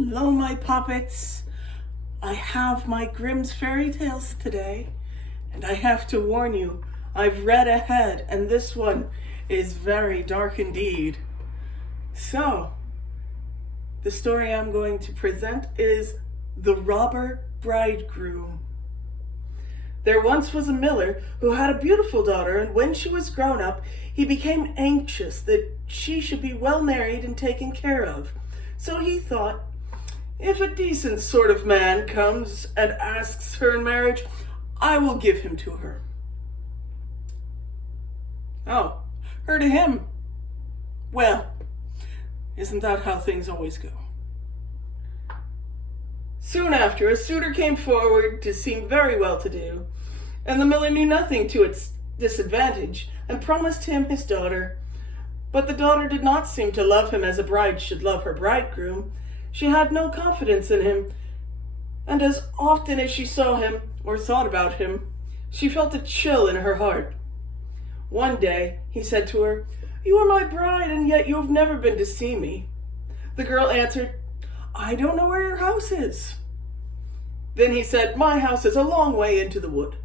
Hello, my puppets. I have my Grimm's fairy tales today, and I have to warn you, I've read ahead, and this one is very dark indeed. So, the story I'm going to present is The Robber Bridegroom. There once was a miller who had a beautiful daughter, and when she was grown up, he became anxious that she should be well married and taken care of. So he thought, if a decent sort of man comes and asks her in marriage, I will give him to her. Oh, her to him. Well, isn't that how things always go? Soon after, a suitor came forward to seem very well-to-do, and the miller knew nothing to its disadvantage, and promised him his daughter. But the daughter did not seem to love him as a bride should love her bridegroom. She had no confidence in him, and as often as she saw him or thought about him, she felt a chill in her heart. One day, he said to her, "You are my bride, and yet you have never been to see me." The girl answered, "I don't know where your house is." Then he said, "My house is a long way into the wood."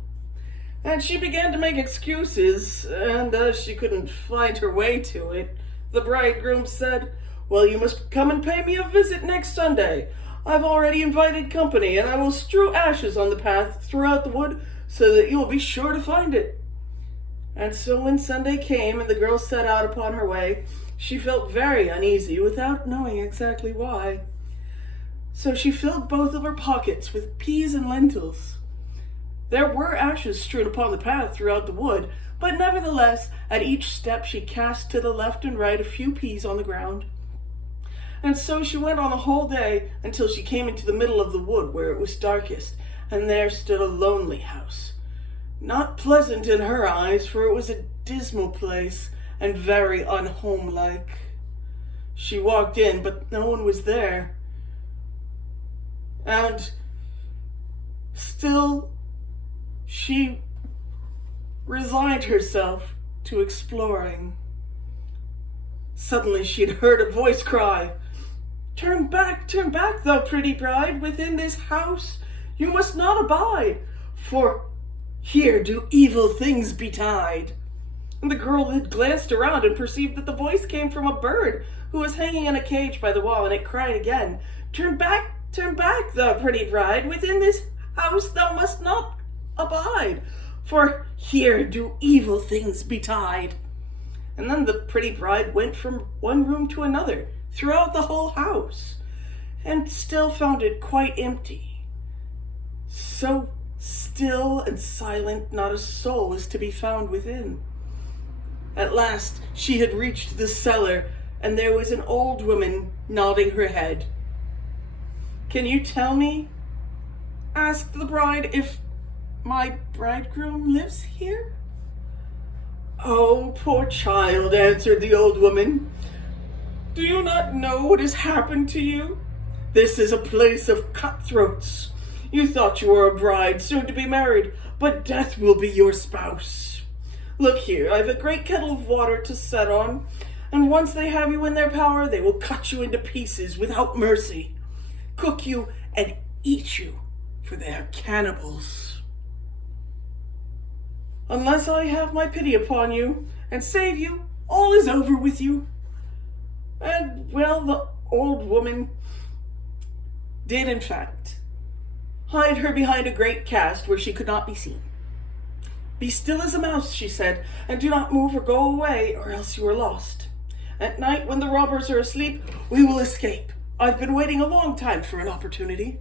And she began to make excuses, and as she couldn't find her way to it, the bridegroom said, "Well, you must come and pay me a visit next Sunday. I've already invited company, and I will strew ashes on the path throughout the wood so that you will be sure to find it." And so when Sunday came and the girl set out upon her way, she felt very uneasy without knowing exactly why. So she filled both of her pockets with peas and lentils. There were ashes strewn upon the path throughout the wood, but nevertheless, at each step she cast to the left and right a few peas on the ground. And so she went on the whole day until she came into the middle of the wood where it was darkest, and there stood a lonely house. Not pleasant in her eyes, for it was a dismal place and very unhomelike. She walked in, but no one was there. And still, she resigned herself to exploring. Suddenly she had heard a voice cry, turn back, thou pretty bride, within this house you must not abide, for here do evil things betide." And the girl had glanced around and perceived that the voice came from a bird who was hanging in a cage by the wall, and it cried again, turn back, thou pretty bride, within this house thou must not abide, for here do evil things betide." And then the pretty bride went from one room to another throughout the whole house, and still found it quite empty. So still and silent, not a soul was to be found within. At last she had reached the cellar, and there was an old woman nodding her head. "Can you tell me," asked the bride, "if my bridegroom lives here?" "Oh, poor child," answered the old woman. "Do you not know what has happened to you? This is a place of cutthroats. You thought you were a bride soon to be married, but death will be your spouse. Look here, I have a great kettle of water to set on, and once they have you in their power, they will cut you into pieces without mercy, cook you and eat you, for they are cannibals. Unless I have my pity upon you and save you, all is over with you." And, well, the old woman did, in fact, hide her behind a great cask where she could not be seen. "Be still as a mouse," she said, "and do not move or go away, or else you are lost. At night, when the robbers are asleep, we will escape. I've been waiting a long time for an opportunity."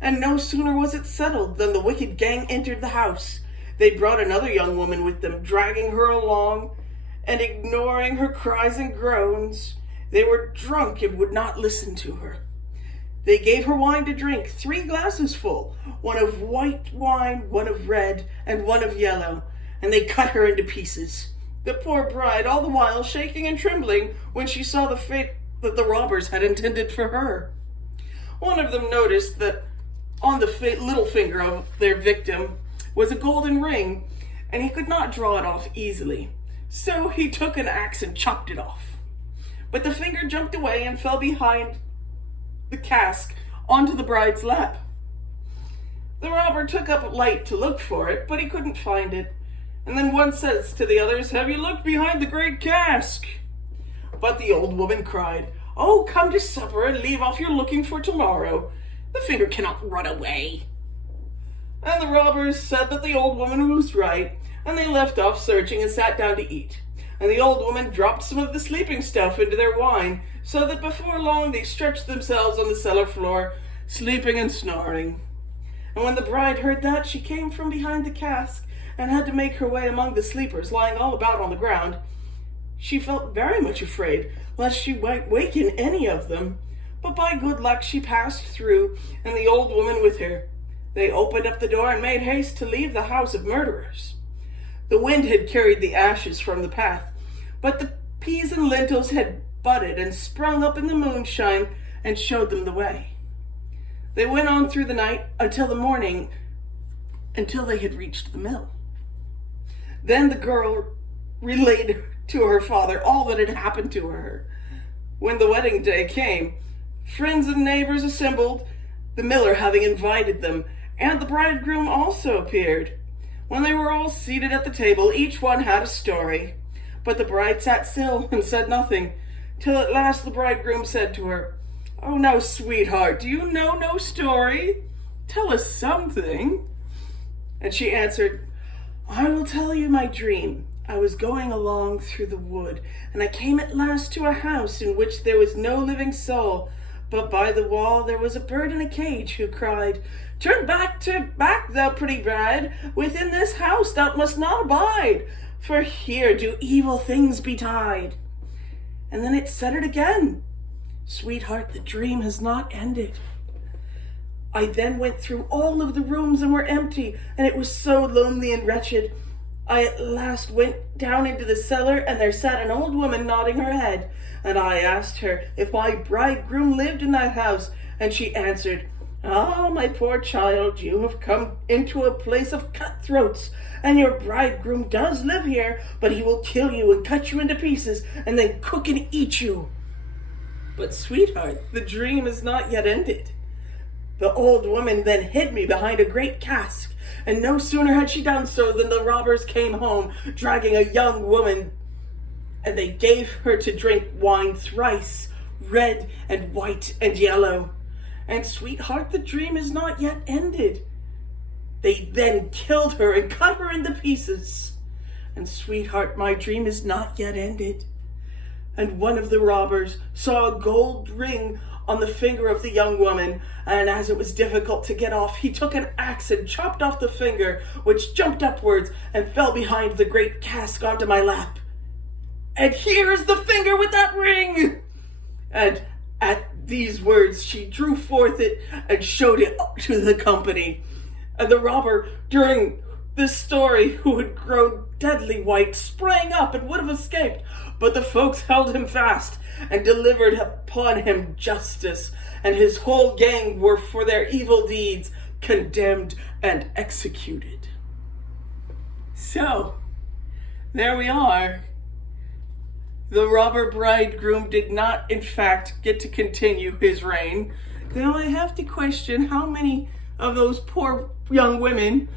And no sooner was it settled than the wicked gang entered the house. They brought another young woman with them, dragging her along and ignoring her cries and groans. They were drunk and would not listen to her. They gave her wine to drink, 3 glasses full, one of white wine, one of red, and one of yellow, and they cut her into pieces. The poor bride, all the while shaking and trembling when she saw the fate that the robbers had intended for her. One of them noticed that on the little finger of their victim was a golden ring, and he could not draw it off easily. So he took an axe and chopped it off. But the finger jumped away and fell behind the cask onto the bride's lap. The robber took up a light to look for it, but he couldn't find it. And then one says to the others, "Have you looked behind the great cask?" But the old woman cried, "Oh, come to supper and leave off your looking for tomorrow. The finger cannot run away." And the robbers said that the old woman was right, and they left off searching and sat down to eat. And the old woman dropped some of the sleeping stuff into their wine, so that before long they stretched themselves on the cellar floor, sleeping and snoring. And when the bride heard that, she came from behind the cask and had to make her way among the sleepers lying all about on the ground. She felt very much afraid lest she might waken any of them, but by good luck she passed through, and the old woman with her. They opened up the door and made haste to leave the house of murderers. The wind had carried the ashes from the path, but the peas and lentils had budded and sprung up in the moonshine and showed them the way. They went on through the night until the morning, until they had reached the mill. Then the girl relayed to her father all that had happened to her. When the wedding day came, friends and neighbors assembled, the miller having invited them, and the bridegroom also appeared. When they were all seated at the table, each one had a story. But the bride sat still and said nothing, till at last the bridegroom said to her, "Oh, now, sweetheart, do you know no story? Tell us something." And she answered, "I will tell you my dream. I was going along through the wood, and I came at last to a house in which there was no living soul, but by the wall there was a bird in a cage who cried, 'Turn back, thou pretty bride, within this house thou must not abide, for here do evil things betide.' And then it said it again, 'Sweetheart, the dream has not ended.' I then went through all of the rooms and were empty, and it was so lonely and wretched. I at last went down into the cellar, and there sat an old woman nodding her head, and I asked her if my bridegroom lived in that house, and she answered, 'Ah, my poor child, you have come into a place of cutthroats, and your bridegroom does live here, but he will kill you and cut you into pieces, and then cook and eat you.' But, sweetheart, the dream is not yet ended. The old woman then hid me behind a great cask, and no sooner had she done so than the robbers came home, dragging a young woman, and they gave her to drink wine thrice, red and white and yellow. And, sweetheart, the dream is not yet ended. They then killed her and cut her into pieces. And, sweetheart, my dream is not yet ended. And one of the robbers saw a gold ring on the finger of the young woman, and as it was difficult to get off, he took an axe and chopped off the finger, which jumped upwards and fell behind the great cask onto my lap. And here is the finger with that ring!" And at these words she drew forth it and showed it to the company. And the robber, during this story, who had grown deadly white, sprang up and would have escaped, but the folks held him fast and delivered upon him justice, and his whole gang were for their evil deeds condemned and executed. So, there we are. The robber bridegroom did not, in fact, get to continue his reign. Now I have to question how many of those poor young women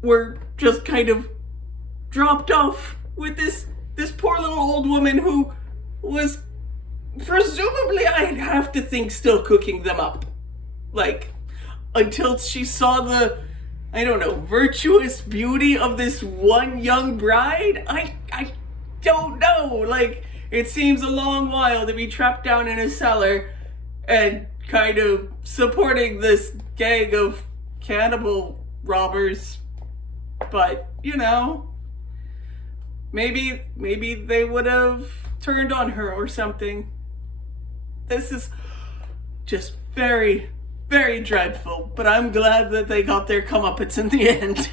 were just kind of dropped off with this poor little old woman who was presumably, I'd have to think, still cooking them up. Like, until she saw the, I don't know, virtuous beauty of this one young bride? I don't know. Like, it seems a long while to be trapped down in a cellar and kind of supporting this gang of cannibal robbers. But, you know, maybe they would have turned on her or something. This is just very, very dreadful, but I'm glad that they got their comeuppance in the end.